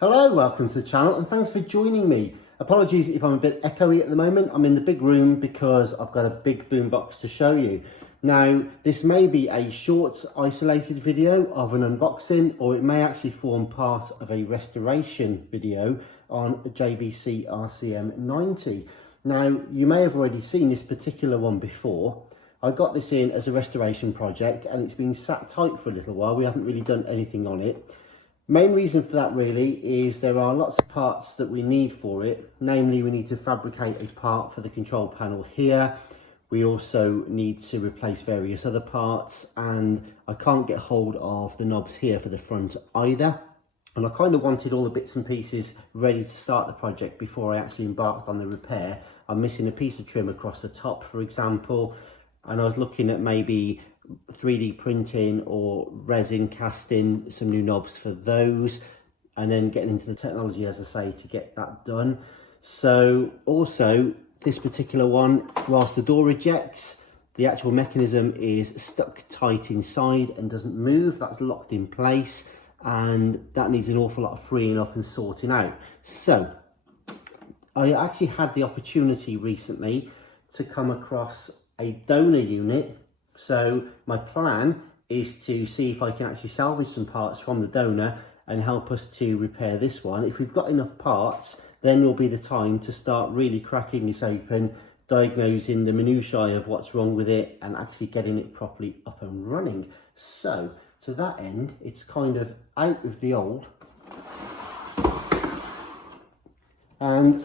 Hello, welcome to the channel and thanks for joining me. Apologies if I'm a bit echoey at the moment. I'm in the big room because I've got a big boombox to show you. Now, this may be a short isolated video of an unboxing, or it may actually form part of a restoration video on a JVC RC-M90. Now, you may have already seen this particular one before. I got this in as a restoration project and it's been sat tight for a little while. We haven't really done anything on it. Main reason for that really is there are lots of parts that we need for it. Namely, we need to fabricate a part for the control panel here. We also need to replace various other parts, and I can't get hold of the knobs here for the front either. And I kind of wanted all the bits and pieces ready to start the project before I actually embarked on the repair. I'm missing a piece of trim across the top, for example, and I was looking at maybe 3D printing or resin casting some new knobs for those, and then getting into the technology, as I say, to get that done. So also this particular one, whilst the door ejects, the actual mechanism is stuck tight inside and doesn't move. That's locked in place, and that needs an awful lot of freeing up and sorting out. So I actually had the opportunity recently to come across a donor unit. So my plan is to see if I can actually salvage some parts from the donor and help us to repair this one. If we've got enough parts, then will be the time to start really cracking this open, diagnosing the minutiae of what's wrong with it and actually getting it properly up and running. So to that end, it's kind of out with the old and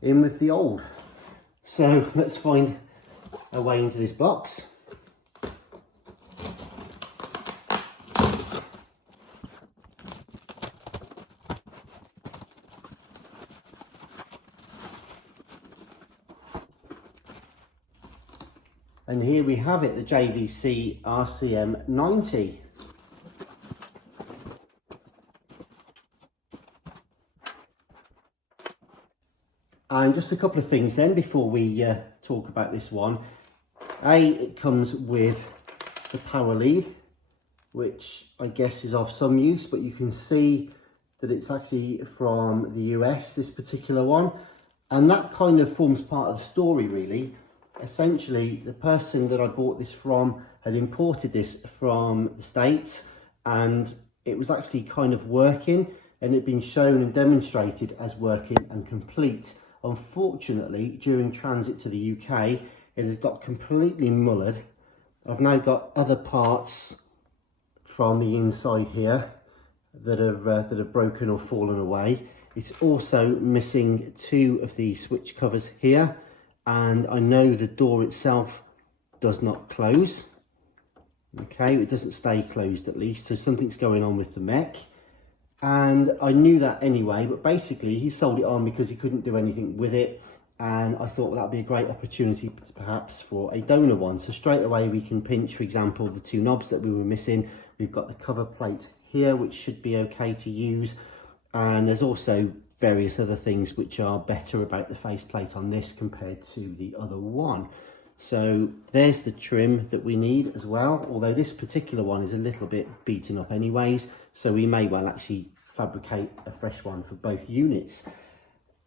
in with the old. So let's find a way into this box. And here we have it, the JVC RC-M90. And just a couple of things then before we talk about this one. It comes with the power lead, which I guess is of some use, but you can see that it's actually from the US, this particular one. And that kind of forms part of the story, really. Essentially, the person that I bought this from had imported this from the States, and it was actually kind of working, and it had been shown and demonstrated as working and complete. Unfortunately, during transit to the UK, it has got completely mullered. I've now got other parts from the inside here that have broken or fallen away. It's also missing two of the switch covers here, and I know the door itself does not close. Okay, it doesn't stay closed at least, so something's going on with the mech. And I knew that anyway, but basically he sold it on because he couldn't do anything with it. And I thought, well, that'd be a great opportunity perhaps for a donor one. So straight away we can pinch, for example, the two knobs that we were missing. We've got the cover plate here, which should be okay to use. And there's also various other things which are better about the faceplate on this compared to the other one. So there's the trim that we need as well, although this particular one is a little bit beaten up anyways, so we may well actually fabricate a fresh one for both units.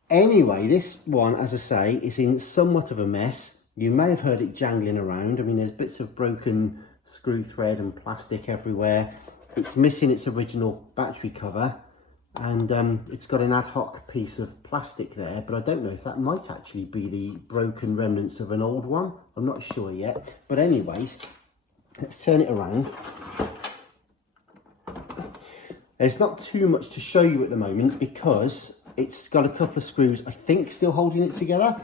Anyway, this one, as I say, is in somewhat of a mess. You may have heard it jangling around. I mean, there's bits of broken screw thread and plastic everywhere. It's missing its original battery cover, and it's got an ad hoc piece of plastic there, but I don't know if that might actually be the broken remnants of an old one. I'm not sure yet. But anyways, let's turn it around. There's not too much to show you at the moment because it's got a couple of screws, I think, still holding it together.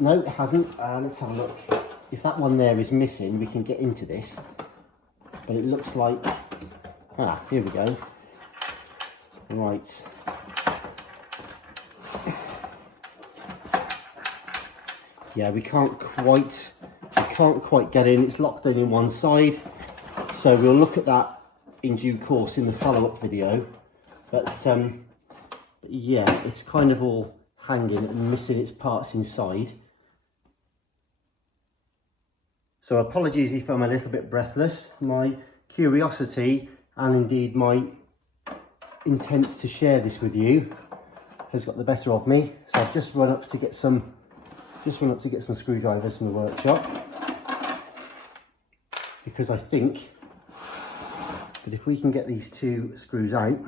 No, it hasn't. Let's have a look. If that one there is missing, we can get into this. But it looks like... here we go. Right. Yeah, we can't quite get in. It's locked in one side. So we'll look at that in due course in the follow-up video. But yeah, it's kind of all hanging and missing its parts inside. So apologies if I'm a little bit breathless. My curiosity and indeed my intent to share this with you has got the better of me. So I've just run up to get some screwdrivers from the workshop, because I think that if we can get these 2 screws out,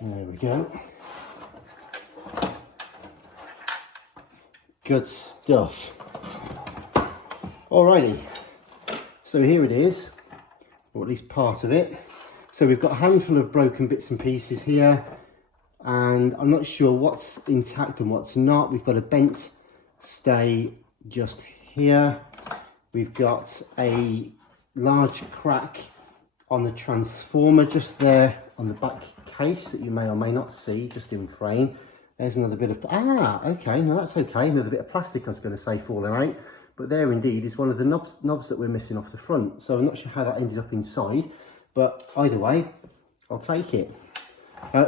there we go. Good stuff. Alrighty, so here it is, or at least part of it. So we've got a handful of broken bits and pieces here, and I'm not sure what's intact and what's not. We've got a bent stay just here. We've got a large crack on the transformer just there on the back case that you may or may not see just in frame. There's another bit of, okay, no, that's okay. Another bit of plastic, I was going to say, falling out. But there indeed is one of the knobs that we're missing off the front. So I'm not sure how that ended up inside, but either way, I'll take it.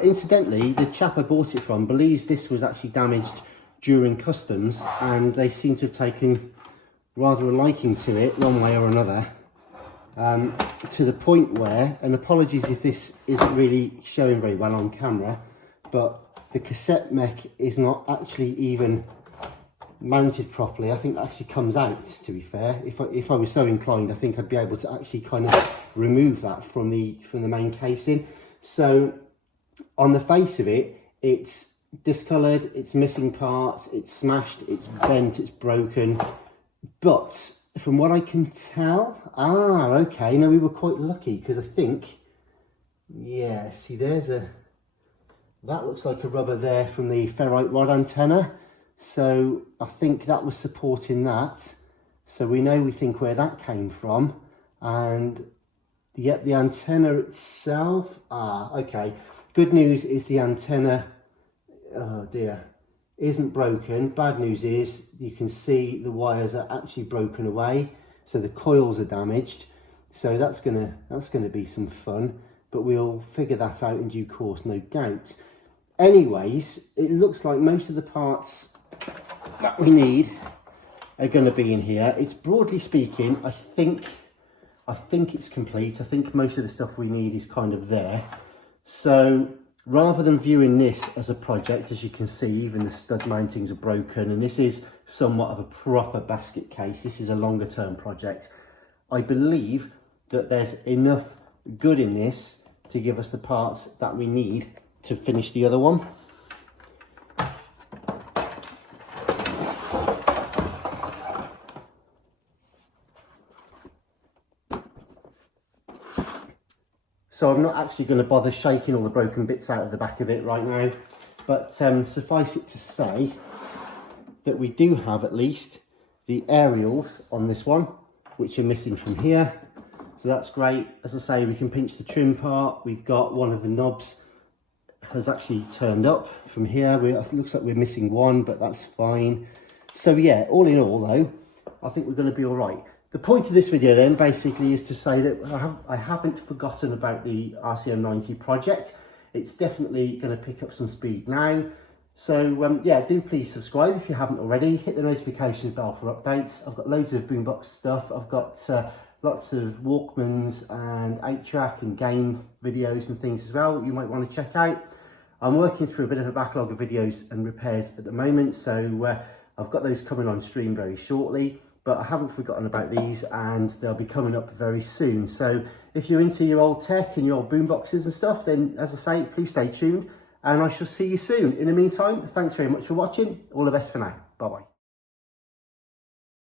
Incidentally, the chap I bought it from believes this was actually damaged during customs, and they seem to have taken rather a liking to it one way or another, to the point where, and apologies if this isn't really showing very well on camera, but the cassette mech is not actually even mounted properly. I think that actually comes out, to be fair. If I was so inclined, I think I'd be able to actually kind of remove that from the main casing. So on the face of it, it's discoloured, it's missing parts, it's smashed, it's bent, it's broken. But from what I can tell, okay, no, we were quite lucky, because I think, yeah, see, that looks like a rubber there from the ferrite rod antenna. So I think that was supporting that. So we think where that came from. And yep, the antenna itself, okay. Good news is the antenna, oh dear, isn't broken. Bad news is you can see the wires are actually broken away. So the coils are damaged. So that's gonna be some fun, but we'll figure that out in due course, no doubt. Anyways, it looks like most of the parts that we need are going to be in here. It's broadly speaking, I think it's complete. I think most of the stuff we need is kind of there. So rather than viewing this as a project, as you can see, even the stud mountings are broken, and this is somewhat of a proper basket case. This is a longer term project. I believe that there's enough good in this to give us the parts that we need to finish the other one. So I'm not actually going to bother shaking all the broken bits out of the back of it right now, but suffice it to say that we do have at least the aerials on this one, which are missing from here. So that's great. As I say, we can pinch the trim part. We've got one of the knobs has actually turned up from here. It looks like we're missing one, but that's fine. So yeah, all in all though, I think we're going to be all right. The point of this video then basically is to say that I haven't forgotten about the RC-M90 project. It's definitely going to pick up some speed now. So yeah, do please subscribe if you haven't already. Hit the notification bell for updates. I've got loads of Boombox stuff. I've got lots of Walkmans and 8-track and game videos and things as well you might want to check out. I'm working through a bit of a backlog of videos and repairs at the moment, so I've got those coming on stream very shortly, but I haven't forgotten about these and they'll be coming up very soon. So if you're into your old tech and your old boomboxes and stuff, then as I say, please stay tuned and I shall see you soon. In the meantime, thanks very much for watching. All the best for now. Bye bye.